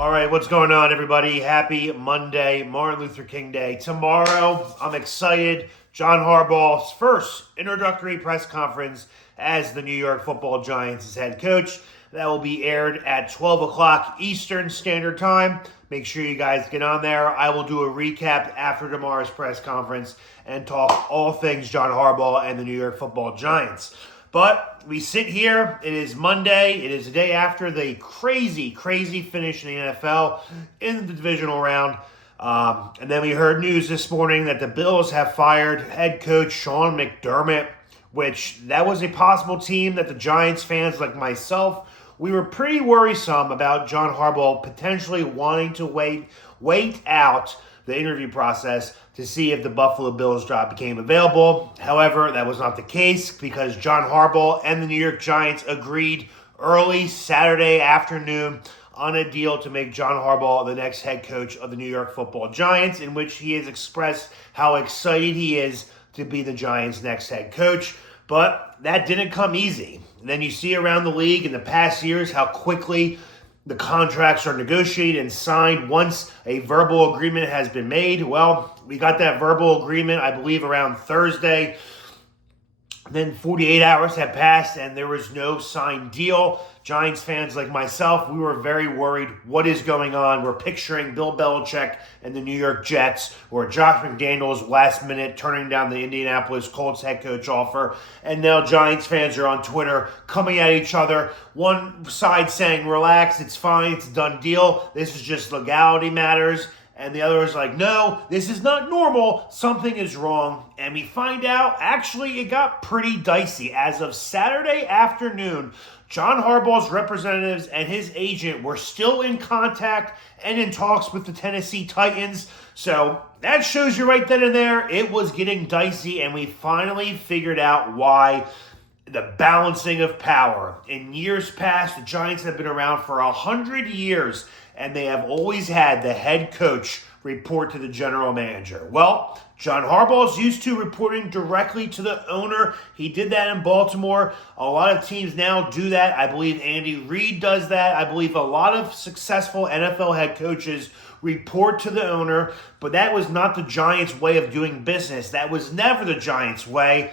All right, what's going on, everybody? Happy Monday, Martin Luther King Day. Tomorrow, I'm excited. John Harbaugh's first introductory press conference as the New York Football Giants' head coach. That will be aired at 12 o'clock Eastern Standard Time. Make sure you guys get on there. I will do a recap after tomorrow's press conference and talk all things John Harbaugh and the New York Football Giants. But we sit here, it is Monday, it is the day after the crazy finish in the NFL in the divisional round. And then we heard news this morning that the Bills have fired head coach Sean McDermott, which that was a possible team that the Giants fans like myself, we were pretty worrisome about John Harbaugh potentially wanting to wait out the interview process to see if the Buffalo Bills job became available. However, that was not the case because John Harbaugh and the New York Giants agreed early Saturday afternoon on a deal to make John Harbaugh the next head coach of the New York Football Giants, in which he has expressed how excited he is to be the Giants' next head coach. But that didn't come easy. And then you see around the league in the past years how quickly the contracts are negotiated and signed once a verbal agreement has been made. Well, we got that verbal agreement, I believe, around Thursday. Then 48 hours had passed and there was no signed deal. Giants fans like myself, we were very worried. What is going on? We're picturing Bill Belichick and the New York Jets, or Josh McDaniels last minute turning down the Indianapolis Colts head coach offer. And now Giants fans are on Twitter coming at each other. One side saying, relax, it's fine, it's a done deal. This is just legality matters. And the other is like, no, this is not normal. Something is wrong. And we find out, actually, it got pretty dicey. As of Saturday afternoon, John Harbaugh's representatives and his agent were still in contact and in talks with the Tennessee Titans. So that shows you right then and there, it was getting dicey, and we finally figured out why. The balancing of power. In years past, the Giants have been around for 100 years, and they have always had the head coach report to the general manager. Well, John Harbaugh's used to reporting directly to the owner. He did that in Baltimore. A lot of teams now do that. I believe Andy Reid does that. I believe a lot of successful NFL head coaches report to the owner, but that was not the Giants' way of doing business. That was never the Giants' way.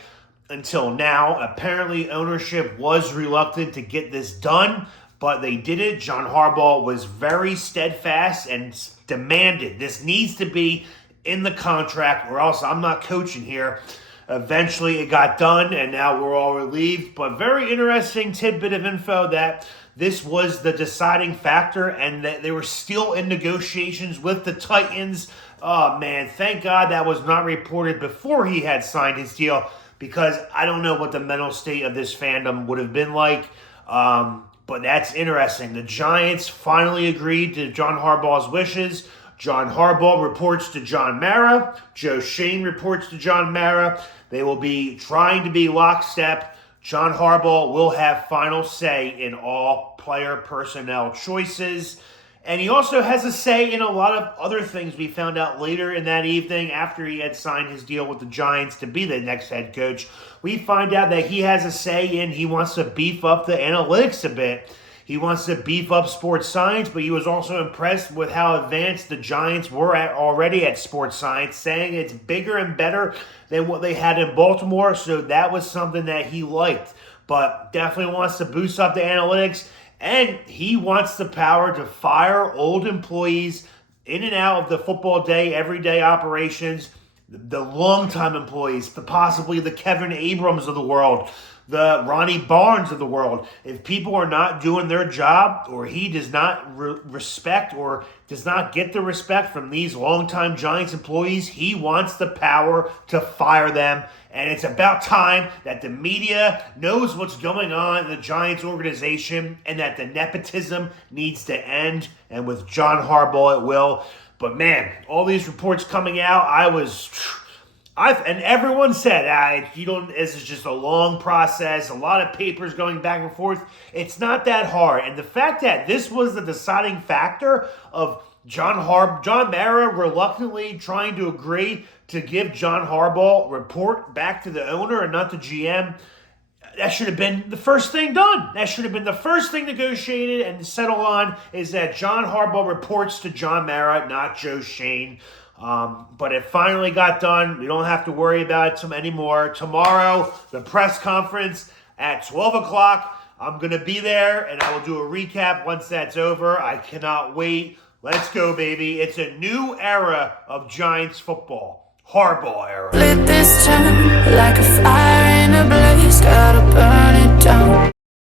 Until now. Apparently, ownership was reluctant to get this done, but they did it. John Harbaugh was very steadfast and demanded this needs to be in the contract or else I'm not coaching here. Eventually, it got done, and now we're all relieved. But very interesting tidbit of info that this was the deciding factor and that they were still in negotiations with the Titans. Oh, man, thank God that was not reported before he had signed his deal, because I don't know what the mental state of this fandom would have been like. But that's interesting. The Giants finally agreed to John Harbaugh's wishes. John Harbaugh reports to John Mara. Joe Schoen reports to John Mara. They will be trying to be lockstep. John Harbaugh will have final say in all player personnel choices. And he also has a say in a lot of other things we found out later in that evening after he had signed his deal with the Giants to be the next head coach. We find out that he has a say in, he wants to beef up the analytics a bit. He wants to beef up sports science, but he was also impressed with how advanced the Giants were already at sports science, saying it's bigger and better than what they had in Baltimore. So that was something that he liked, but definitely wants to boost up the analytics. And he wants the power to fire old employees in and out of the football day, everyday operations, the longtime employees, possibly the Kevin Abrams of the world, the Ronnie Barnes of the world. If people are not doing their job, or he does not respect or does not get the respect from these longtime Giants employees, he wants the power to fire them. And it's about time that the media knows what's going on in the Giants organization and that the nepotism needs to end. And with John Harbaugh, it will. But man, all these reports coming out, and everyone said, this is just a long process, a lot of papers going back and forth. It's not that hard. And the fact that this was the deciding factor of John Mara reluctantly trying to agree to give John Harbaugh report back to the owner and not the GM, that should have been the first thing done. That should have been the first thing negotiated and settled on, is that John Harbaugh reports to John Mara, not Joe Schoen. But it finally got done. We don't have to worry about it anymore. Tomorrow, the press conference at 12 o'clock. I'm going to be there, and I will do a recap once that's over. I cannot wait. Let's go, baby. It's a new era of Giants football. Harbaugh era. Lit this town like a fire in a blaze, gotta burn it down.